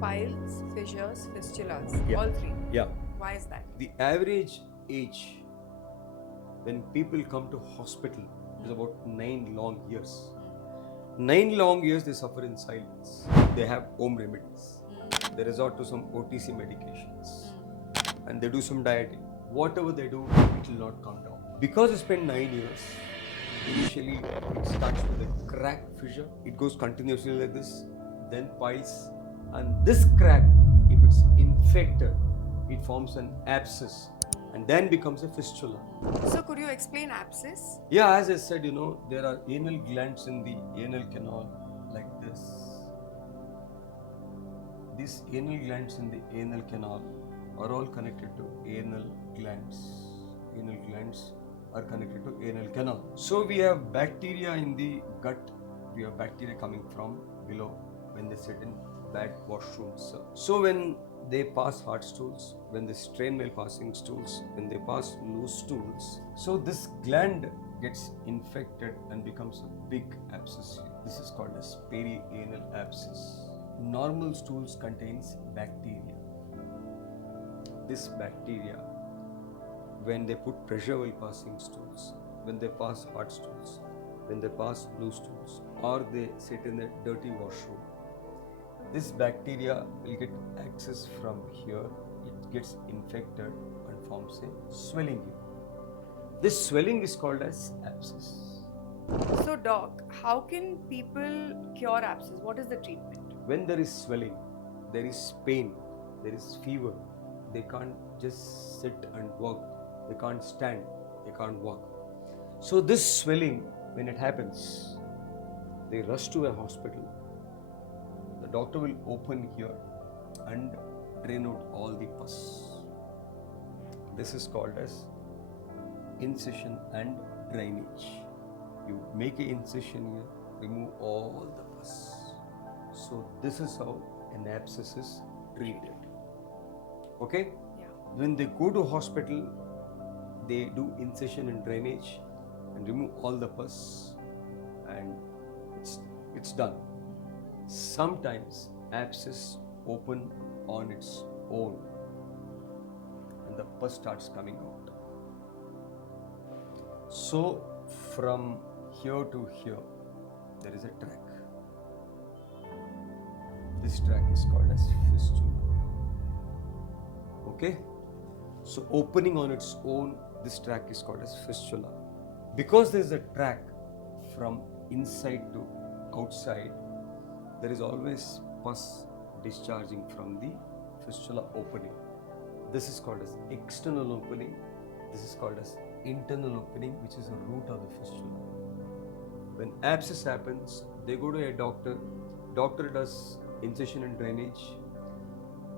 piles, fissures, fistulas, Yeah. all three. Yeah. Why is that? The average age when people come to hospital is about 9 long years. 9 long years they suffer in silence. They have home remedies. They resort to some OTC medications. And they do some dieting. Whatever they do, it will not come down. Because you spend 9 years, initially it starts with a crack fissure. It goes continuously like this, then piles. And this crack, if it's infected, it forms an abscess and then becomes a fistula. So could you explain abscess? Yeah, as I said, there are anal glands in the anal canal like this. These anal glands in the anal canal are all connected to anal glands. Anal glands are connected to anal canal. So we have bacteria in the gut. We have bacteria coming from below when they sit in bad washrooms. So when they pass hard stools, when they strain while passing stools, when they pass loose stools, so this gland gets infected and becomes a big abscess. This is called as perianal abscess. Normal stools contains bacteria. This bacteria, when they put pressure while passing stools, when they pass hard stools, when they pass loose stools, or they sit in a dirty washroom, this bacteria will get access from here. It gets infected and forms a swelling here. This swelling is called as abscess. So doc, how can people cure abscess? What is the treatment? When there is swelling, there is pain, there is fever, they can't just sit and work, they can't stand, they can't walk. So this swelling, when it happens, they rush to a hospital. The doctor will open here and drain out all the pus. This is called as incision and drainage. You make an incision here, remove all the pus. So this is how an abscess is treated. Okay? Yeah. When they go to hospital, they do incision and drainage and remove all the pus, and it's done. Sometimes abscess open on its own and the pus starts coming out. So from here to here there is a track. This track is called as fistula. Okay? So opening on its own, this track is called as fistula. Because there is a track from inside to outside, there is always pus discharging from the fistula opening. This is called as external opening. This is called as internal opening, which is the root of the fistula. When abscess happens, they go to a doctor. Doctor does incision and drainage.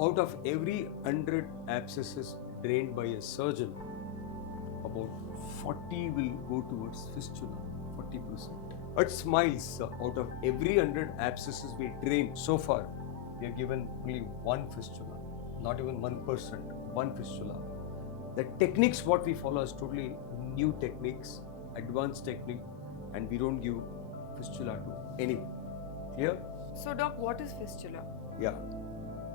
Out of every 100 abscesses drained by a surgeon, about 40 will go towards fistula, 40%. At Smiles, out of every 100 abscesses we drained so far, we have given only one fistula, not even 1%, one fistula. The techniques what we follow is totally new techniques, advanced technique, and we don't give fistula to anyone. Clear? So doc, what is fistula? Yeah.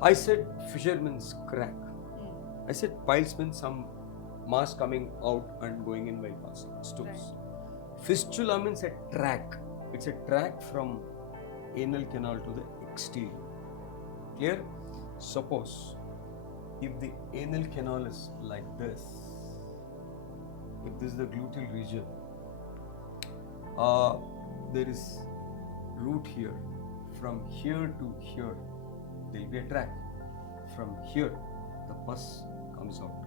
I said fissure means crack. I said piles means some mass coming out and going in while passing stools. Right. Fistula means a track. It's a track from anal canal to the exterior. Clear? Suppose if the anal canal is like this, if this is the gluteal region, there is root here. From here to here, there will be a track. From here, the pus comes out.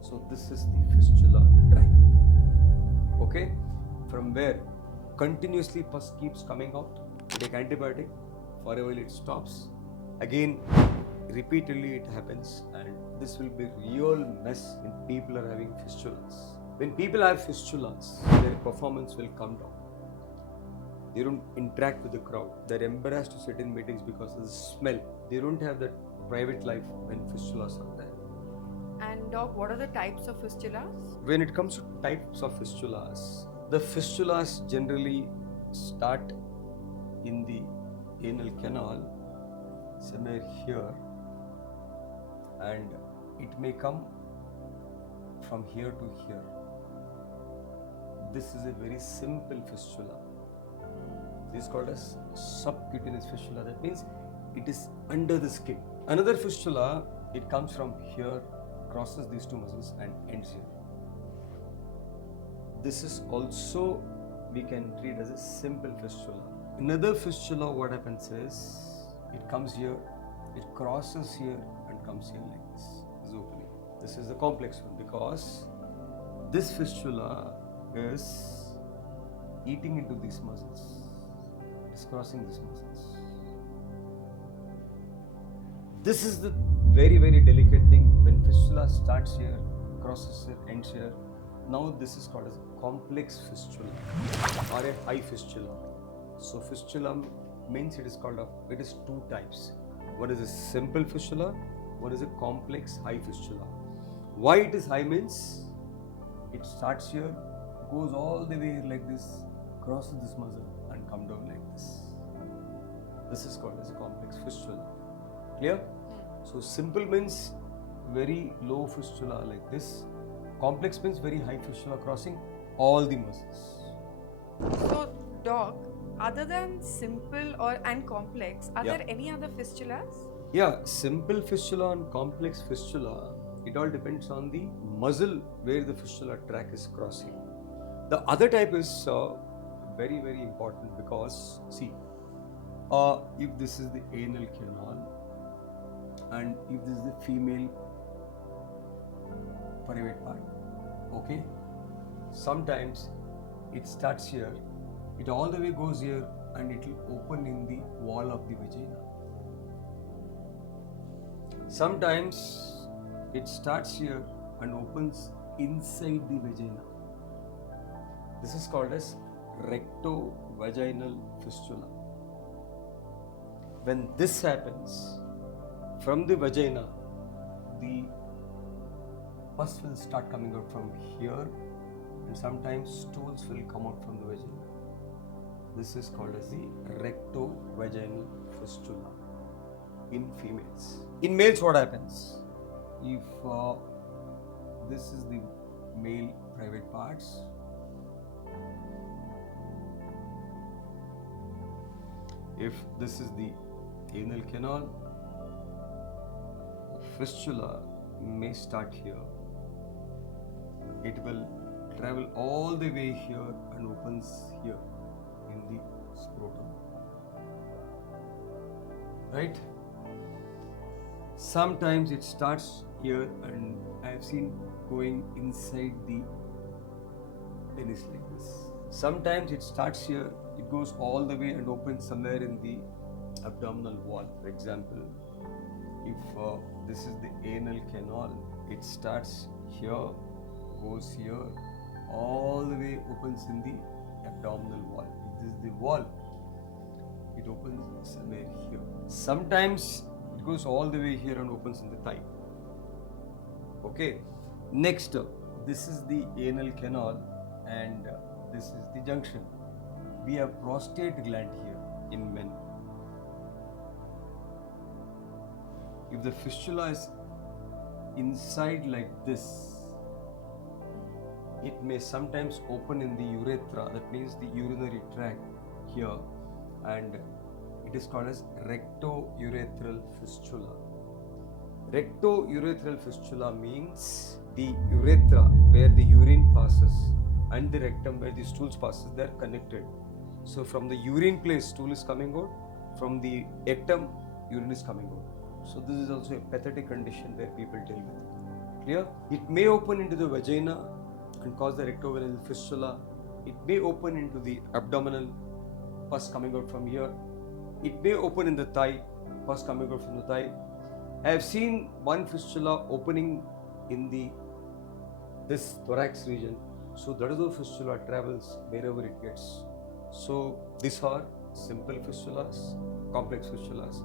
So this is the fistula track. Okay? From where continuously pus keeps coming out, take antibiotic, for a while it stops. Again, repeatedly it happens, and this will be real mess when people are having fistulas. When people have fistulas, their performance will come down. They don't interact with the crowd. They're embarrassed to sit in meetings because of the smell. They don't have that private life when fistulas are there. And doc, what are the types of fistulas? When it comes to types of fistulas, the fistulas generally start in the anal canal. somewhere here, and it may come from here to here. This is a very simple fistula. This is called as subcutaneous fistula. That means it is under the skin. Another fistula, it comes from here, crosses these two muscles and ends here. This is also we can treat as a simple fistula. Another fistula, what happens is it comes here, it crosses here and comes here like this. This is opening. This is the complex one because this fistula is eating into these muscles. It's crossing these muscles. This is the very, very delicate thing. When fistula starts here, crosses here, ends here. Now this is called as a complex fistula or a high fistula. So fistula means it is two types. One is a simple fistula, one is a complex high fistula. Why it is high means it starts here, goes all the way like this, crosses this muscle and come down like this. This is called as a complex fistula. Clear? So simple means very low fistula like this. Complex means very high fistula crossing all the muscles. So, doc, other than simple and complex, are there any other fistulas? Yeah, simple fistula and complex fistula, it all depends on the muscle where the fistula track is crossing. The other type is very, very important because, see, if this is the anal canal and if this is the female private part, okay, sometimes it starts here, it all the way goes here and it will open in the wall of the vagina. Sometimes it starts here and opens inside the vagina. This is called as rectovaginal fistula. When this happens, from the vagina, the pus will start coming out from here and sometimes stools will come out from the vagina. This is called as the rectovaginal fistula in females. In males, what happens? If this is the male private parts, if this is the anal canal, fistula may start here. It will travel all the way here and opens here in the scrotum. Right? Sometimes it starts here and I have seen going inside the penis like this. Sometimes it starts here, it goes all the way and opens somewhere in the abdominal wall. For example, if this is the anal canal, it starts here, goes here, all the way opens in the abdominal wall. If this is the wall, it opens somewhere here. Sometimes it goes all the way here and opens in the thigh. Okay. Next, this is the anal canal and this is the junction. We have prostate gland here in men. If the fistula is inside like this, it may sometimes open in the urethra, that means the urinary tract here, and it is called as rectourethral fistula. Rectourethral fistula means the urethra where the urine passes and the rectum where the stools passes, they are connected. So from the urine place, stool is coming out, from the rectum, urine is coming out. So this is also a pathetic condition where people deal with it. Clear? It may open into the vagina and cause the rectovaginal fistula. It may open into the abdominal, pus coming out from here. It may open in the thigh, pus coming out from the thigh. I have seen one fistula opening in this thorax region. So that is how fistula travels wherever it gets. So these are simple fistulas, complex fistulas,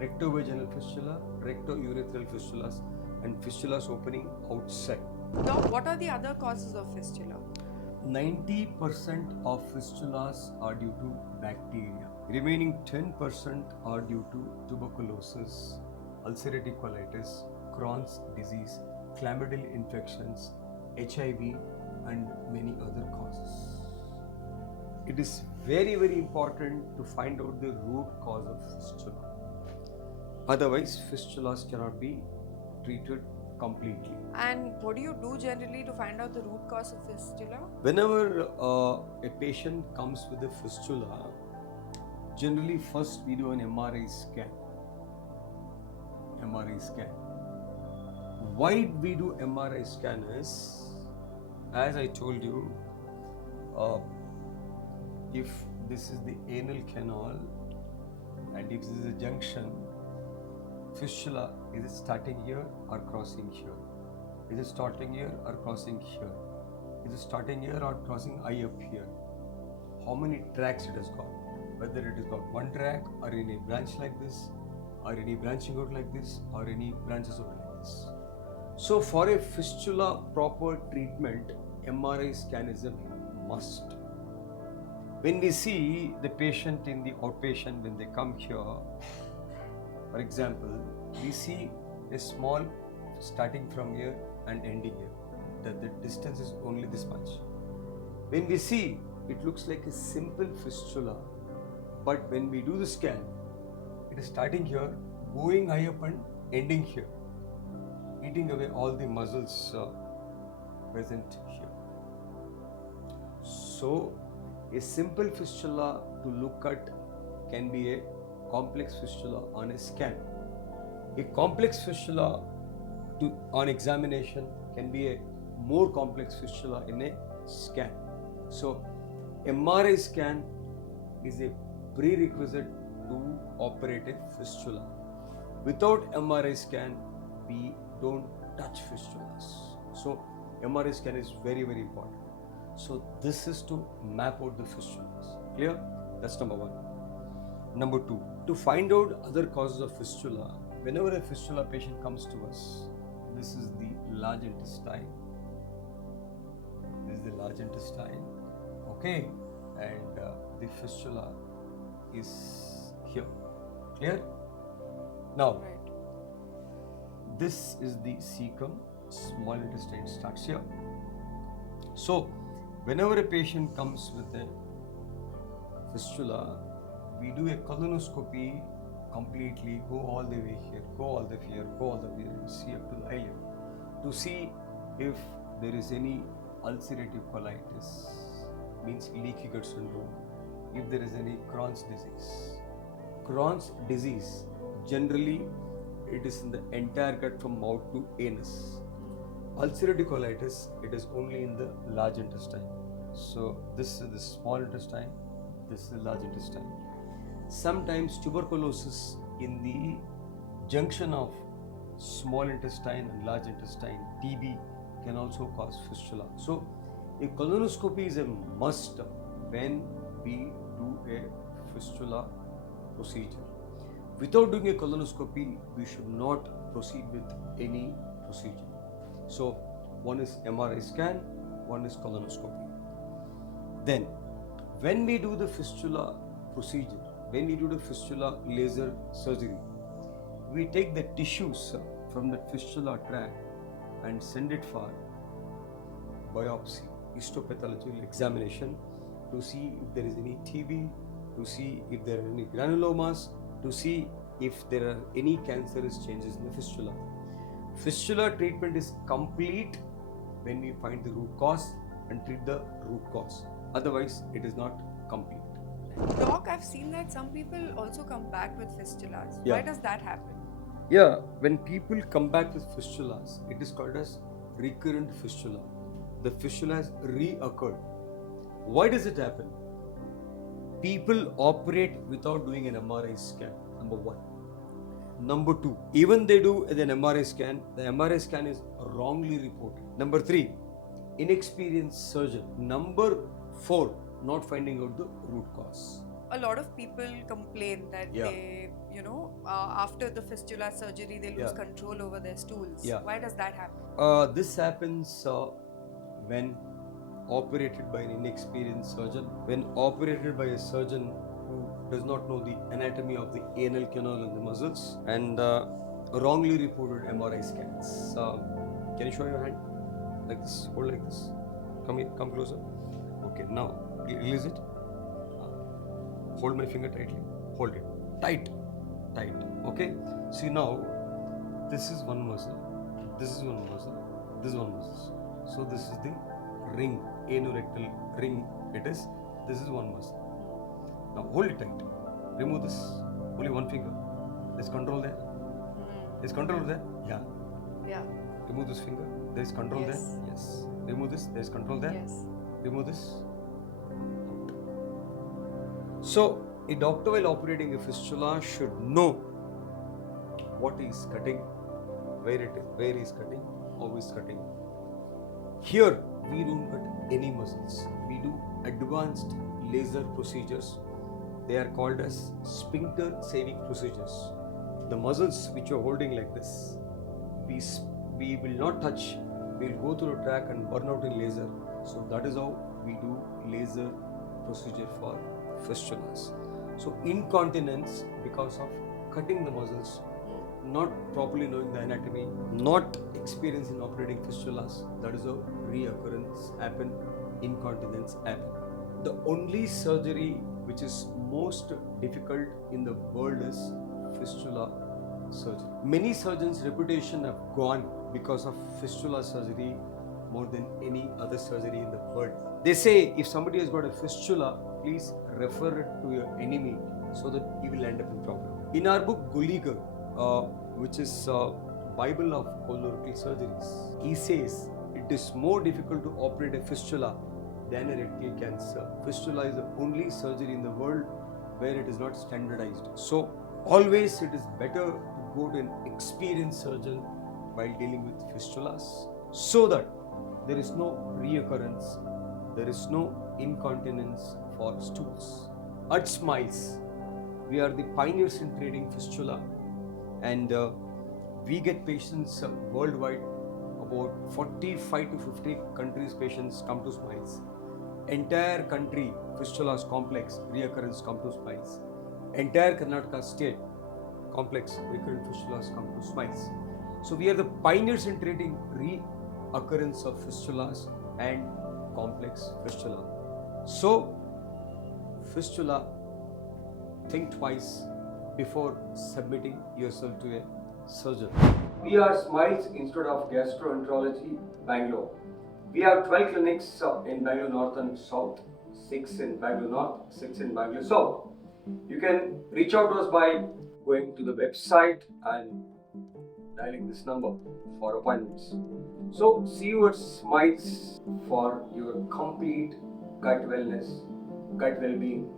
rectovaginal fistula, rectourethral fistulas, and fistulas opening outside. Now, what are the other causes of fistula? 90% of fistulas are due to bacteria. Remaining 10% are due to tuberculosis, ulcerative colitis, Crohn's disease, chlamydial infections, HIV, and many other causes. It is very, very important to find out the root cause of fistula. Otherwise, fistulas cannot be treated completely. And what do you do generally to find out the root cause of fistula? Whenever a patient comes with a fistula, generally first we do an MRI scan. Why we do MRI scan is, as I told you, if this is the anal canal and if this is a junction, fistula, is it starting here or crossing here? Is it starting here or crossing here? Is it starting here or crossing eye up here? How many tracks it has got? Whether it has got one track or any branch like this, or any branching out like this, or any branches out like this. So for a fistula proper treatment, MRI scan is a must. When we see the patient in the outpatient, when they come here, for example, we see a small starting from here and ending here. The distance is only this much. When we see, it looks like a simple fistula, but when we do the scan, it is starting here, going high up and ending here, eating away all the muscles present here. So, a simple fistula to look at can be a complex fistula on a scan. A complex fistula on examination can be a more complex fistula in a scan. So, MRI scan is a prerequisite to operate a fistula. Without MRI scan, we don't touch fistulas. So, MRI scan is very, very important. So, this is to map out the fistulas. Clear? That's number one. Number two, to find out other causes of fistula, whenever a fistula patient comes to us, this is the large intestine. This is the large intestine. Okay, and the fistula is here. Clear? Now, this is the cecum. Small intestine starts here. So, whenever a patient comes with a fistula, we do a colonoscopy completely, go all the way here, go all the way here, go all the way here, and see up to the ileum to see if there is any ulcerative colitis, means leaky gut syndrome, if there is any Crohn's disease. Crohn's disease, generally it is in the entire gut from mouth to anus. Ulcerative colitis, it is only in the large intestine. So this is the small intestine, this is the large intestine. Sometimes tuberculosis in the junction of small intestine and large intestine, TB, can also cause fistula. So a colonoscopy is a must when we do a fistula procedure. Without doing a colonoscopy, we should not proceed with any procedure. So one is MRI scan, one is colonoscopy. Then when we do the fistula procedure, when we do the fistula laser surgery, we take the tissues from the fistula tract and send it for biopsy, histopathological examination, to see if there is any TB, to see if there are any granulomas, to see if there are any cancerous changes in the fistula. Fistula treatment is complete when we find the root cause and treat the root cause. Otherwise, it is not complete. Doc, I've seen that some people also come back with fistulas. Yeah. Why does that happen? Yeah, when people come back with fistulas, it is called as recurrent fistula. The fistula has reoccurred. Why does it happen? People operate without doing an MRI scan, number one. Number two, even they do an MRI scan, the MRI scan is wrongly reported. Number three, inexperienced surgeon. Number four, not finding out the root cause. A lot of people complain that they, after the fistula surgery, they lose control over their stools. Yeah. Why does that happen? This happens when operated by an inexperienced surgeon, when operated by a surgeon who does not know the anatomy of the anal canal and the muscles, and wrongly reported MRI scans. Can you show your hand? Like this, hold like this. Come here, come closer. Okay, now release it. Hold my finger tightly. Hold it. Tight. Tight. Okay? See now, this is one muscle. This is one muscle. This is one muscle. So this is the ring, anorectal ring it is. This is one muscle. Now hold it tight. Remove this. Only one finger. There's control there. There's control there. Yeah. Yeah. Remove this finger. There is control Yes. there. Yes. Remove this. There is control there. Yes. Remove this. So a doctor while operating a fistula should know what he is cutting, where he is cutting, how he is cutting. Here we don't cut any muscles. We do advanced laser procedures. They are called as sphincter saving procedures. The muscles which you are holding like this, we will not touch. We will go through the track and burn out in laser. So that is how we do laser procedure for fistulas. So incontinence because of cutting the muscles, not properly knowing the anatomy, not experience in operating fistulas, that is how reoccurrence happen, incontinence happen. The only surgery which is most difficult in the world is fistula surgery. Many surgeons' reputation have gone because of fistula surgery more than any other surgery in the world. They say if somebody has got a fistula, please refer it to your enemy so that he will end up in problem. In our book Gulliger, which is Bible of colorectal surgeries, he says it is more difficult to operate a fistula than a rectal cancer. Fistula is the only surgery in the world where it is not standardized. So always it is better to go to an experienced surgeon while dealing with fistulas so that there is no reoccurrence, there is no incontinence for stools. At Smiles, we are the pioneers in treating fistula, and we get patients worldwide. About 45 to 50 countries patients come to Smiles. Entire country fistulas complex reoccurrence come to Smiles. Entire Karnataka state complex recurrent fistulas come to Smiles. So we are the pioneers in treating reoccurrence of fistulas and complex fistula. So fistula, think twice before submitting yourself to a surgeon. We are Smiles Institute of Gastroenterology, Bangalore. We have 12 clinics in Bangalore North and South, 6 in Bangalore North, 6 in Bangalore South. You can reach out to us by going to the website and dialing this number for appointments. So see you at Smiles for your complete gut wellness, gut well-being,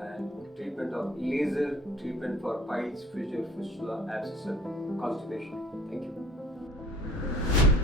and treatment of laser treatment for piles, fissure, fistula, abscess, and constipation. Thank you.